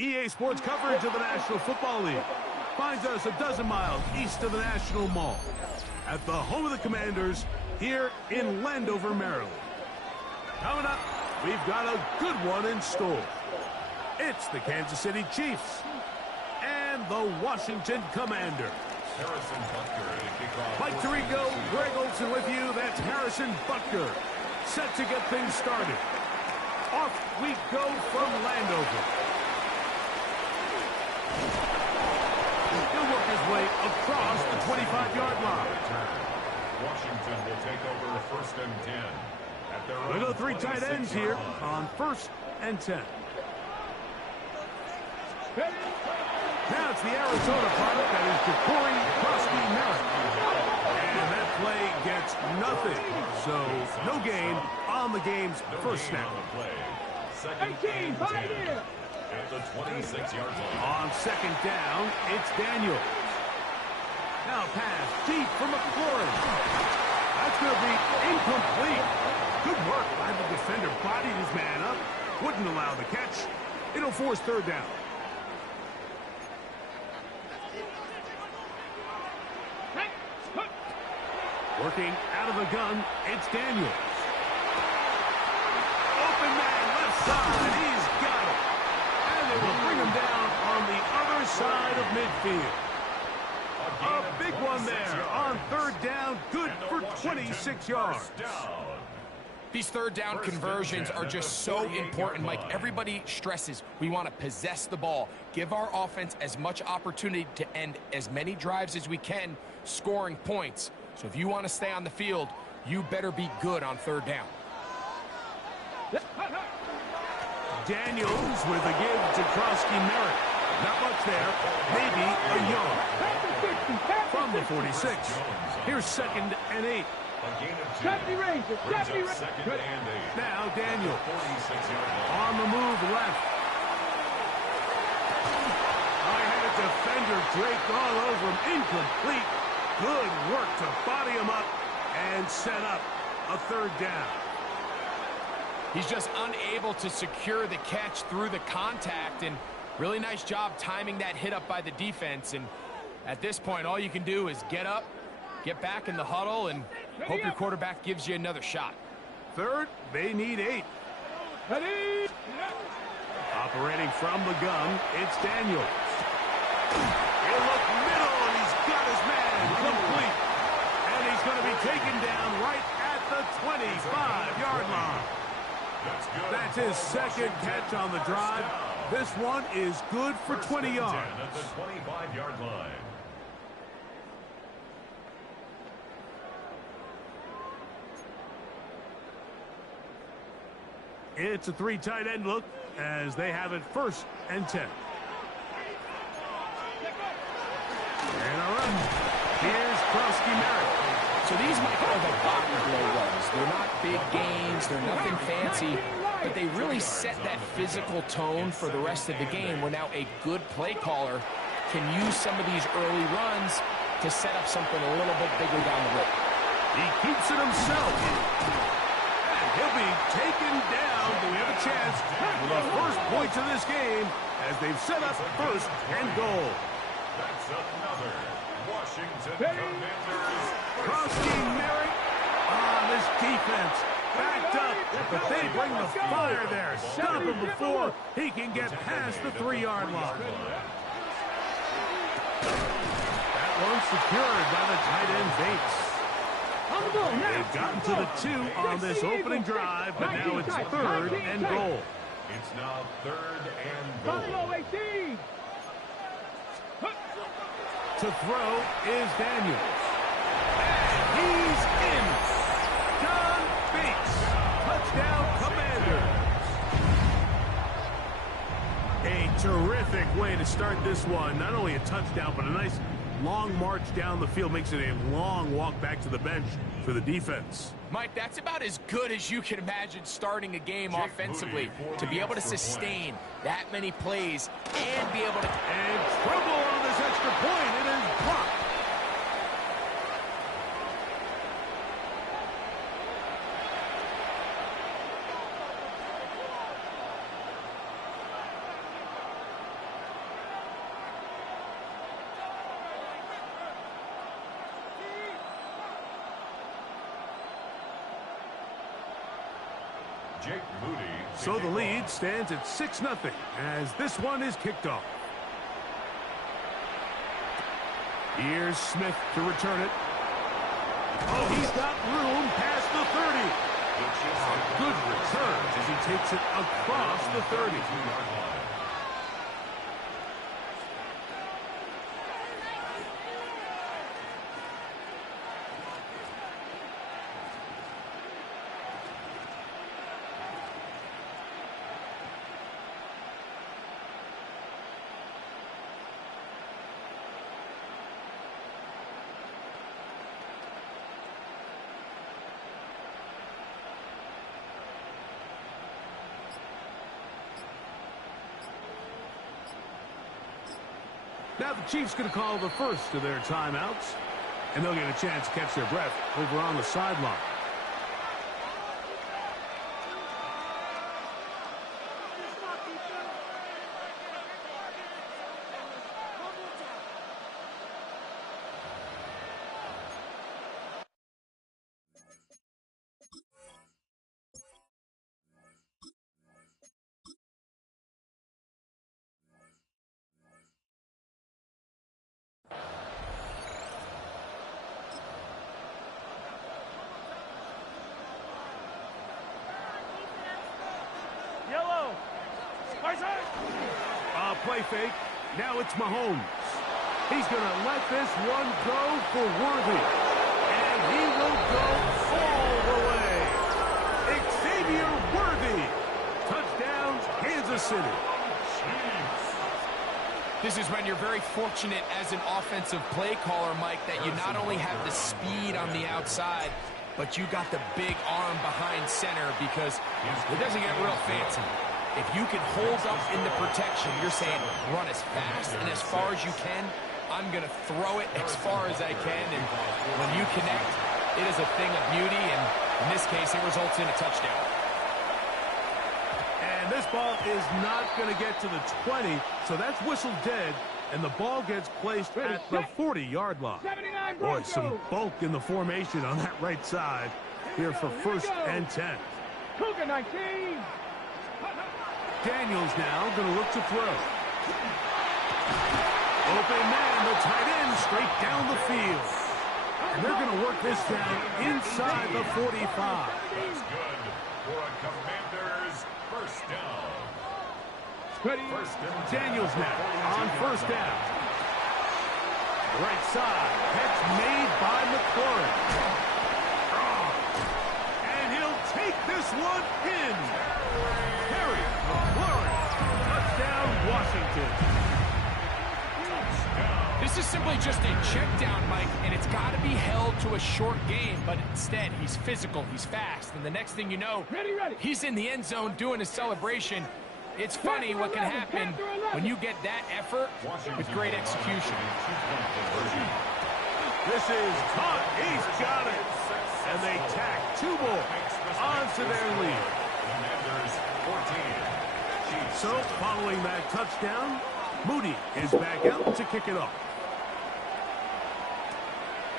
EA Sports coverage of the National Football League finds us a dozen miles east of the National Mall at the home of the Commanders here in Landover, Maryland. Coming up, we've got a good one in store. It's the Kansas City Chiefs and the Washington Commanders. Mike Tirico, Greg Olson with you. That's Harrison Butker, set to get things started. Off we go from Landover. He'll work his way across the 25-yard line. Washington will take over first and 10. At their We go three tight ends here on first and 10. Now it's the Arizona product that is Ja'Cory Merritt. And that play gets nothing. So no gain on the game's first snap. Second and 10 at the 26-yard line. On second down, it's Daniels. Now pass deep for McLaurin. That's going to be incomplete. Good work by the defender. Bodied his man up. Wouldn't allow the catch. It'll force third down. Working out of the gun, it's Daniels. Open man, left side, he's got it. And they will bring him down on the other side of midfield. A big one there on third down, good for 26 yards. These third down conversions are just so important, Mike. Everybody stresses we want to possess the ball, give our offense as much opportunity to end as many drives as we can, scoring points. So if you want to stay on the field, you better be good on third down. Daniels with a give to Merritt. Not much there, maybe a yard. From the 46, here's second and 8. Now Daniels on the move left. I had a defender draped all over him, incomplete. Good work to body him up and set up a third down. He's just unable to secure the catch through the contact, and really nice job timing that hit up by the defense. And at this point, all you can do is get up, get back in the huddle, and hope your quarterback gives you another shot. Third, they need 8. Operating from the gun, it's Daniels. He'll look middle, and he's got his man complete. And he's going to be taken down right at the 25-yard line. That's his second catch on the drive. This one is good for 20 yards. At the 25-yard line. It's a three tight end look as they have it first and 10. And a run. Here's Merritt. So these might are the bottom blow runs. They're not big gains, they're nothing fancy, but they really set that physical tone for the rest of the game where now a good play caller can use some of these early runs to set up something a little bit bigger down the road. He keeps it himself. And he'll be taken down. Do we have a chance for the first points of this game as they've set up first and goal. That's another Washington Commanders. Merritt on this defense. Backed up, but they bring the fire there. Stop him before he can get past the 3-yard line. That one secured by the tight end Bates. They've gotten to the 2 on this opening drive, but now it's third and goal. It's now third and goal. To throw is Daniels. And he's in. John Bates. Touchdown, Commanders. A terrific way to start this one. Not only a touchdown, but a nice long march down the field. Makes it a long walk back to the bench for the defense. Mike, that's about as good as you can imagine starting a game offensively. To be able to sustain that many plays and be able to... And trouble on this extra point. It is blocked. So the lead stands at 6-0 as this one is kicked off. Here's Smith to return it. Oh, he's got room past the 30. Good return as he takes it across the 30. Now the Chiefs going to call the first of their timeouts, and they'll get a chance to catch their breath over on the sideline. Play fake. Now it's Mahomes. He's going to let this one go for Worthy. And he will go all the way. Xavier Worthy. Touchdowns, Kansas City. This is when you're very fortunate as an offensive play caller, Mike, that you not only have the speed on the outside, but you got the big arm behind center because it doesn't get real fancy. If you can hold up in the protection, you're saying run as fast and as far as you can. I'm going to throw it as far as I can. And when you connect, it is a thing of beauty. And in this case, it results in a touchdown. And this ball is not going to get to the 20. So that's whistled dead. And the ball gets placed at the 40-yard line. Boy, some bulk in the formation on that right side here for 1st and 10. Cougar 19. Daniels now going to look to throw. Open man, the tight end, straight down the field. And they're going to work this down inside the 45. That's good for a Commanders first down. Daniels now on 1st down. Right side, catch made by McLaurin. And he'll take this one in. Touchdown, Washington. This is simply just a check down, Mike, and it's got to be held to a short game, but instead he's physical, he's fast, and the next thing you know, he's in the end zone doing his celebration. It's funny what can happen when you get that effort with great execution. This is caught. He's got it. And they tack 2 more onto their lead. So, following that touchdown, Moody is back out to kick it off.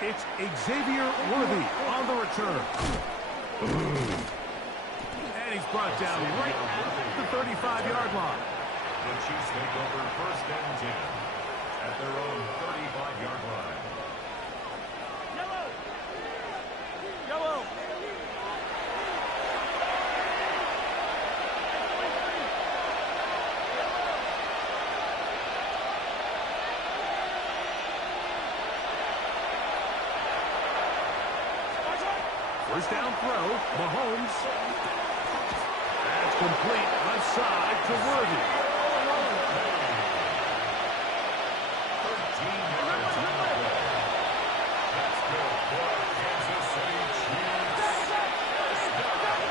It's Xavier Worthy on the return. And he's brought down right at the 35-yard line. The Chiefs take over 1st and 10 at their own 35-yard line. Yellow. First down throw, Mahomes. That's complete, left side to Worthy. 13 yards on the play. That's good for Kansas City Chiefs. First down.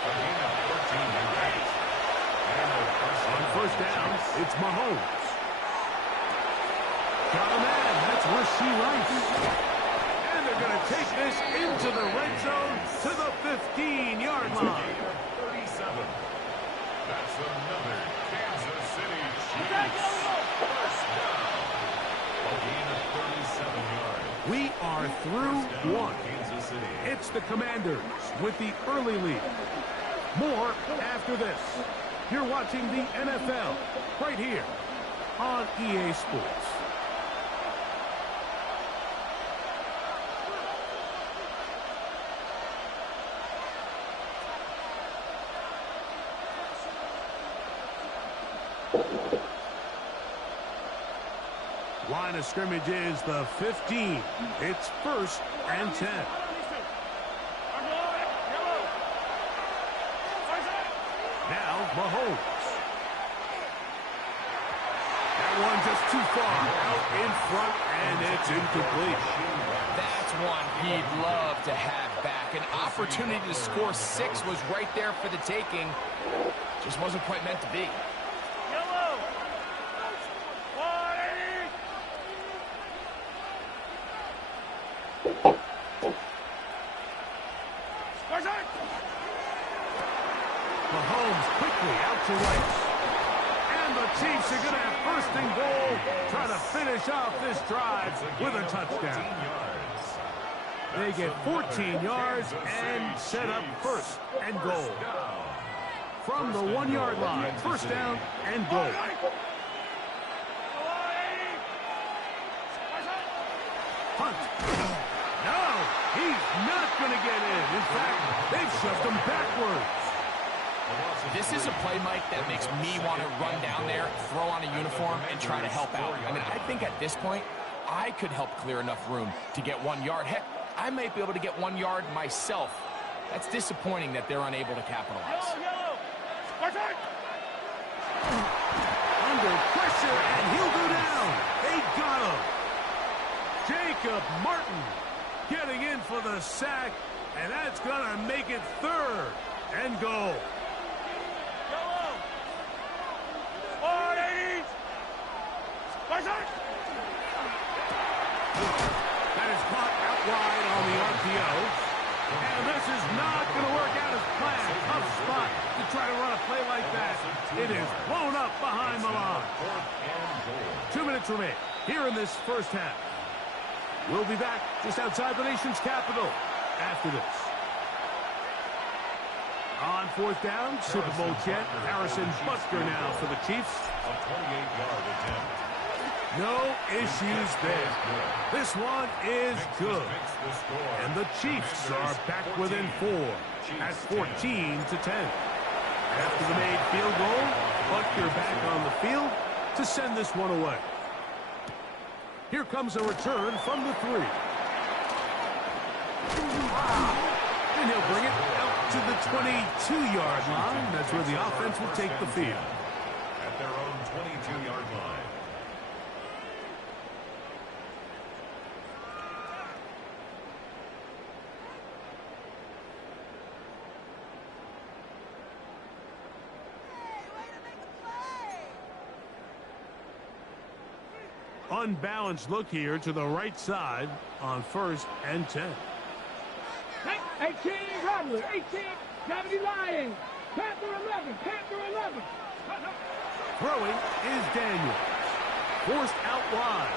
A gain of 13 yards. On 1st down, it's Mahomes. Got a man, that's Rasheed Rice. They're going to take this into the red zone to the 15-yard line. 37. That's another Kansas City Chiefs. First down. A gain of 37 yards. We are through one. Kansas City. It's the Commanders with the early lead. More after this. You're watching the NFL right here on EA Sports. Line of scrimmage is the 15. It's 1st and 10. Now Mahomes. That one just too far out in front, and it's incomplete. That's one he'd love to have back. An opportunity to score 6 was right there for the taking. Just wasn't quite meant to be. Mahomes quickly out to right. And the Chiefs are going to have 1st and goal, trying to finish off this drive with a touchdown. They get 14 yards and set up 1st and goal. From the 1-yard line, 1st down and goal. Punt. No, he's not going to get in. In fact, they've shoved him backwards. This is a play, Mike, that makes me want to run down there, throw on a uniform, and try to help out. I mean, I think at this point, I could help clear enough room to get 1 yard. Heck, I might be able to get 1 yard myself. That's disappointing that they're unable to capitalize. Under pressure, and he'll go down. They got him. Jacob Martin getting in for the sack, and that's going to make it 3rd and goal. That is caught out wide on the RPO. And this is not going to work out as planned. Tough spot to try to run a play like that. It is blown up behind the line. 2 minutes remain here in this 1st half. We'll be back just outside the nation's capital after this. On 4th down, Super Bowl champ Harrison Butker now for the Chiefs. A 28-yard attempt. No issues there. This one is good. And the Chiefs are back within 4 at 14-10. After the made field goal, Butker back on the field to send this one away. Here comes a return from the 3. And he'll bring it out to the 22-yard line. That's where the offense will take the field. At their own 22-yard line. Unbalanced look here to the right side on 1st and 10. 18, Rattler, 18, Gravity Lion, Panther 11, Panther 11. Throwing is Daniel. Forced out wide.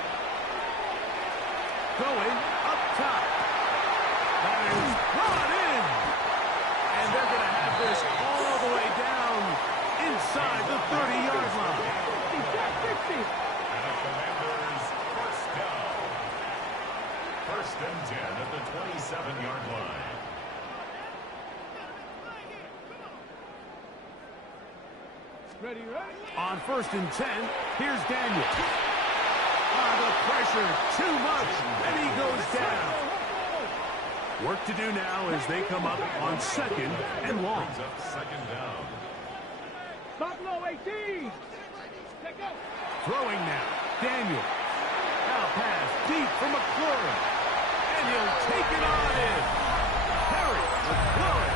Going up top. That is brought in. And they're going to have this all the way down inside the 30-yard line. 60. Commanders 1st down. 1st and 10 at the 27-yard line. Ready? On 1st and 10, here's Daniel. The pressure, too much, and he goes down. Work to do now as they come up on 2nd and long. Brings up 2nd down. Stop low, 18. Let go. Throwing now, Daniel. Now pass deep for McLaurin. And he'll take it on in. Harry McLaurin.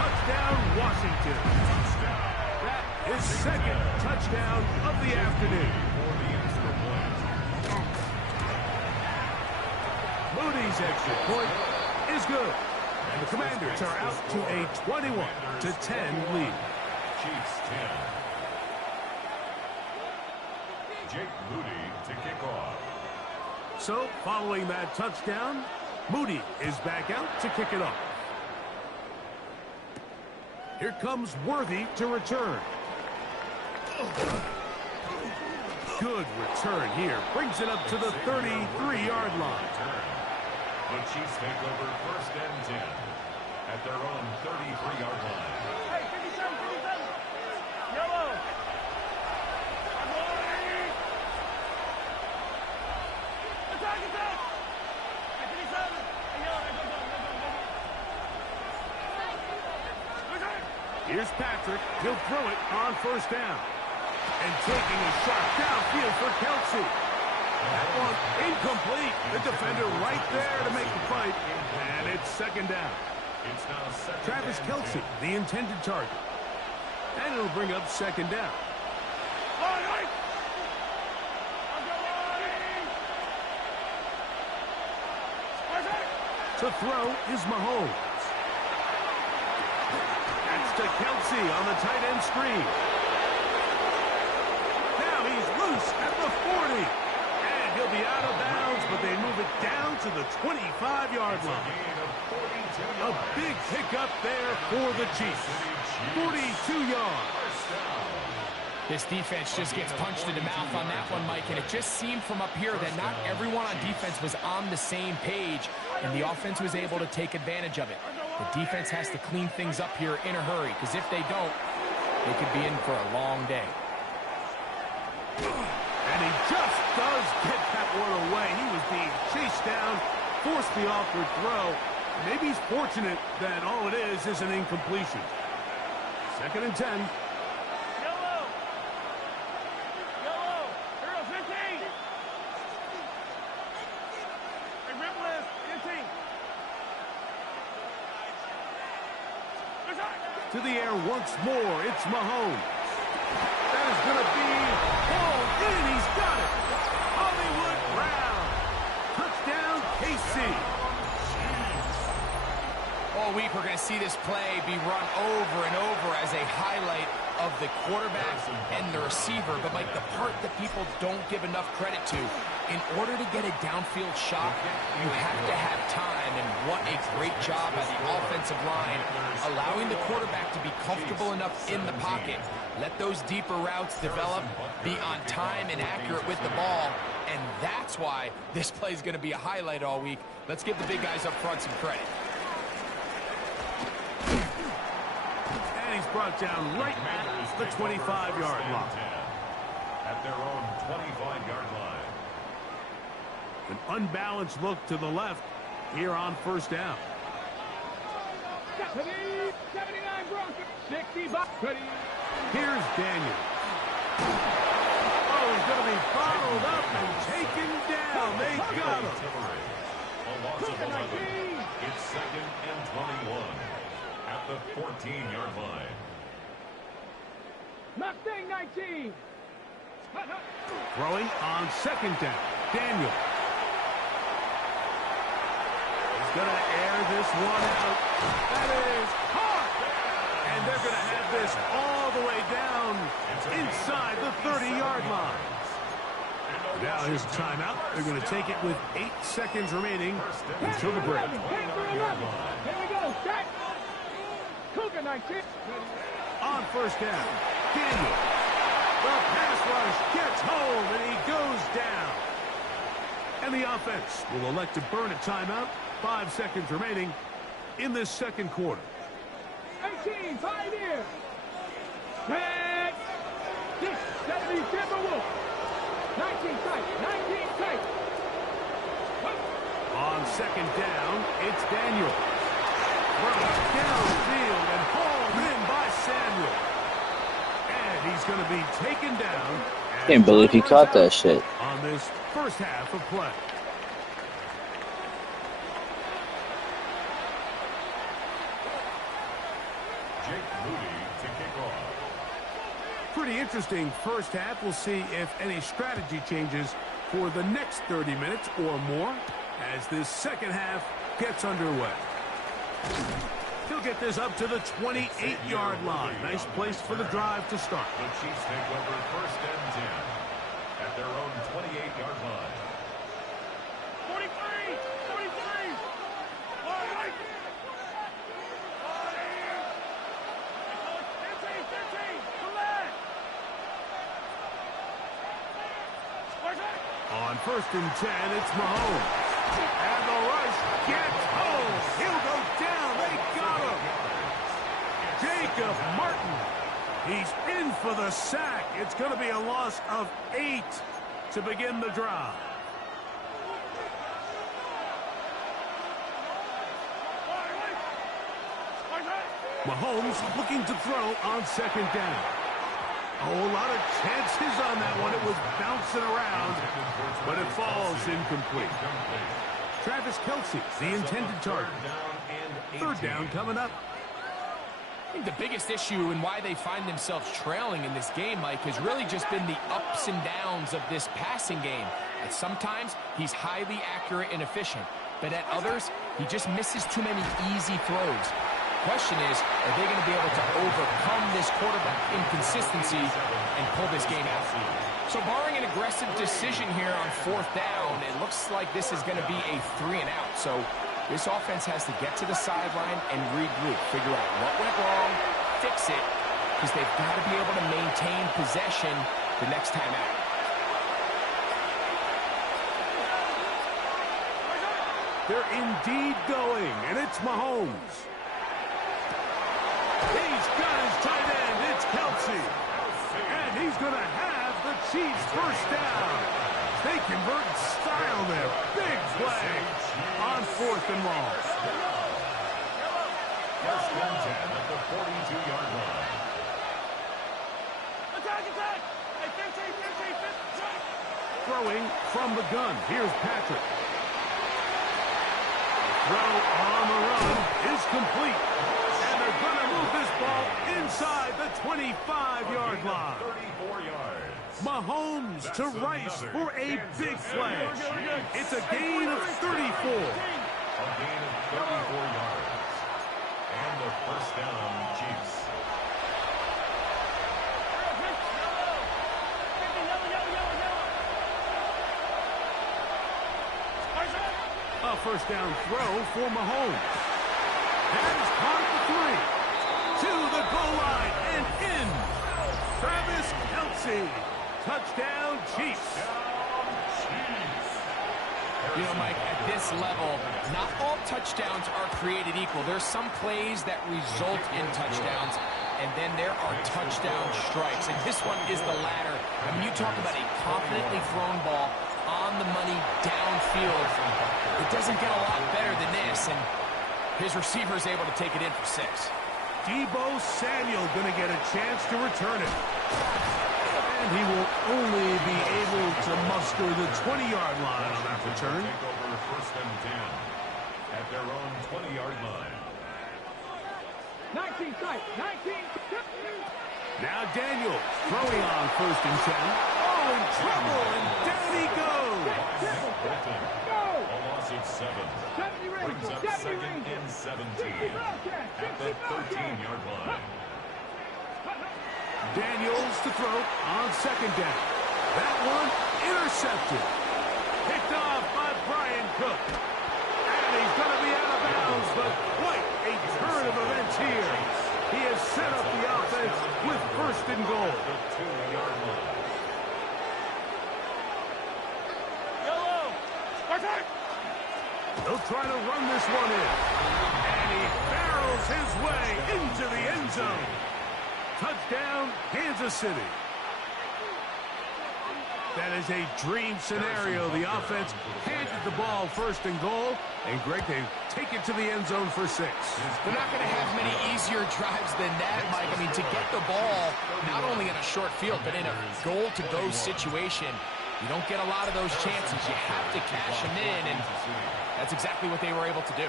Touchdown, Washington. That is 2nd touchdown of the afternoon. For the extra point. Moody's extra point is good. And the Commanders are out to a 21-10 lead. Chiefs 10. Jake Moody to kick off. So, following that touchdown, Moody is back out to kick it off. Here comes Worthy to return. Good return here. Brings it up to the 33-yard line. The Chiefs take over 1st and 10 at their own 33-yard line. Hey, 57, 57. Yellow. Attack, attack. Hey, 57. Hey, yellow, go, go, go, go. Here's Patrick. He'll throw it on 1st down. And taking a shot downfield for Kelsey. That one incomplete. The defender right there to make the fight. And it's 2nd down. It's now 2nd Travis and Kelsey, 10. the intended target. And it'll bring up 2nd down. To throw is Mahomes. That's to Kelsey on the tight end screen. Now he's loose at the 40. And he'll be out of bounds, but they move it down to the 25-yard line. A big pickup there for the Chiefs. 42 yards. This defense just gets punched in the mouth on that one, Mike, and it just seemed from up here that not everyone on defense was on the same page, and the offense was able to take advantage of it. The defense has to clean things up here in a hurry, because if they don't, they could be in for a long day. And he just does get that one away. He was being chased down, forced the awkward throw. Maybe he's fortunate that all it is an incompletion. 2nd and 10. Yellow. Yellow. Hero 15. Hey, Rippless, 15. To the air once more. It's Mahomes. That is going to be hauled in. He's got it. Hollywood Brown. Touchdown, KC. All week, we're going to see this play be run over and over as a highlight of the quarterback and the receiver. But, Mike, the part that people don't give enough credit to, in order to get a downfield shot, you have to have time. And what a great job by the offensive line, allowing the quarterback to be comfortable enough in the pocket. Let those deeper routes develop, be on time and accurate with the ball. And that's why this play is going to be a highlight all week. Let's give the big guys up front some credit. And he's brought down right at the 25-yard line. At their own 25-yard line. An unbalanced look to the left here on 1st down. 79 Broncos. 65. Here's Daniel. Oh, he's going to be bottled up and taken down. They got him. A loss of 11. It's 2nd and 21 at the 14-yard line. Mustang 19. Throwing on 2nd down. Daniel. He's going to air this one out. That is hard. And they're going to have this all the way down inside the 30-yard line. Now here's a timeout. They're going to take it with 8 seconds remaining until the break. Here we go. Set. Cougar 19. On 1st down, Daniel. The pass rush gets home, and he goes down. And the offense will elect to burn a timeout. 5 seconds remaining in this 2nd quarter. 18, 5 years. Set. 6, 70, Timberwolves. 19 tight, 19 tight. On 2nd down, it's Daniel. Throws downfield and hauled in by Samuel. And he's going to be taken down. Can't believe he caught that shit. On this 1st half of play. Pretty interesting 1st half. We'll see if any strategy changes for the next 30 minutes or more as this 2nd half gets underway. He'll get this up to the 28-yard line. Nice place for the drive to start. The Chiefs take over 1st and 10 at their own 28-yard line. On 1st and 10, it's Mahomes. And the rush gets home. He'll go down. They got him. Jacob Martin. He's in for the sack. It's going to be a loss of 8 to begin the drive. Mahomes looking to throw on 2nd down. A whole lot of chances on that one. It was bouncing around, but it falls incomplete. Travis Kelce, the intended target. 3rd down coming up. I think the biggest issue and why they find themselves trailing in this game, Mike, has really just been the ups and downs of this passing game. At sometimes, he's highly accurate and efficient, but at others, he just misses too many easy throws. Question is, are they going to be able to overcome this quarterback inconsistency and pull this game out? So barring an aggressive decision here on 4th down, it looks like this is going to be a 3 and out. So this offense has to get to the sideline and regroup, figure out what went wrong, fix it, because they've got to be able to maintain possession the next time out. They're indeed going, and it's Mahomes. He's got his tight end. It's Kelce. And he's going to have the Chiefs 1st down. They convert in style there. Big play on 4th and long. 1st and 10 at the 42-yard line. Throwing from the gun. Here's Patrick. Throw on the run is complete. And they're going to move this ball inside the 25-yard line. 34 yards. Mahomes to Rice for a big flash. It's a gain of 34. A gain of 34 yards. And the 1st down, Chiefs. A 1st down throw for Mahomes. And he's caught at the 3. To the goal line and in. Travis Kelce. Touchdown, Chiefs. You know, Mike, at this level, not all touchdowns are created equal. There's some plays that result in touchdowns, and then there are touchdown strikes. And this one is the latter. I mean, you talk about a confidently thrown ball on the money downfield. It doesn't get a lot better than this, and his receiver is able to take it in for 6. Deebo Samuel going to get a chance to return it. And he will only be able to muster the 20-yard line on that return. Take over 1st and 10 at their own 20-yard line. 19 sight, 19. Now Daniels throwing on 1st and 10. Oh, in trouble, and down he goes. Go! A loss of 7. 70 Brings up 2nd and 17 at the 13-yard line. Daniels to throw on 2nd down. That one intercepted. Picked off by Brian Cook. And he's going to be out of bounds, but quite a turn of events here. He has set up the offense with 1st and goal. The 2-yard line. They'll try to run this one in. And he barrels his way into the end zone. Touchdown, Kansas City. That is a dream scenario. The offense handed the ball 1st and goal. And Greg, they take it to the end zone for 6. They're not going to have many easier drives than that, Mike. I mean, to get the ball, not only in a short field, but in a goal-to-go situation, you don't get a lot of those chances. You have to cash them in, and that's exactly what they were able to do.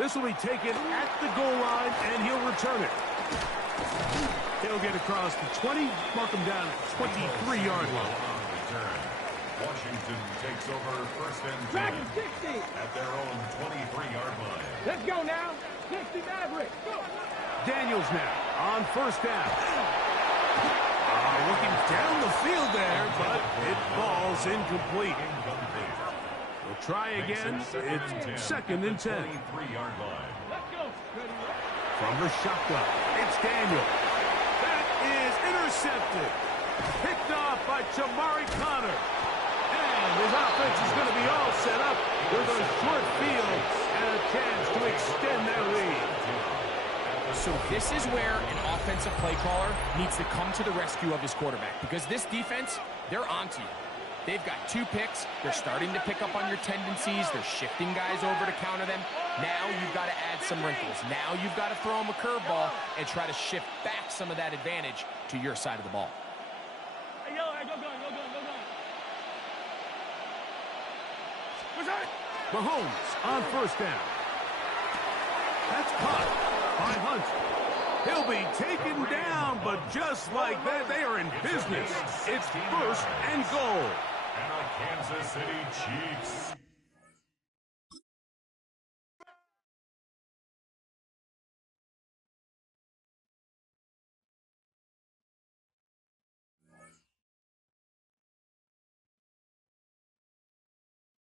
This will be taken at the goal line, and he'll return it. He'll get across the 20, mark him down at the 23-yard line. Washington takes over 1st and 10 at their own 23-yard line. Let's go now. 60 Maverick. Go. Daniels now on 1st down. Looking down the field there, but it falls incomplete. We'll try again. It's 2nd and 10. 23-yard line. Let's go. From the shotgun, it's Daniel. That is intercepted. Picked off by Jamari Connor. And his offense is going to be all set up with a short field and a chance to extend their lead. So this is where an offensive play caller needs to come to the rescue of his quarterback, because this defense, they're onto you. They've got 2 picks. They're starting to pick up on your tendencies. They're shifting guys over to counter them. Now you've got to add some wrinkles. Now you've got to throw them a curveball and try to shift back some of that advantage to your side of the ball. Hey, go going. Mahomes on 1st down. That's caught by Hunt. He'll be taken down, but just like that, they are in business. It's 1st and goal. And the Kansas City Chiefs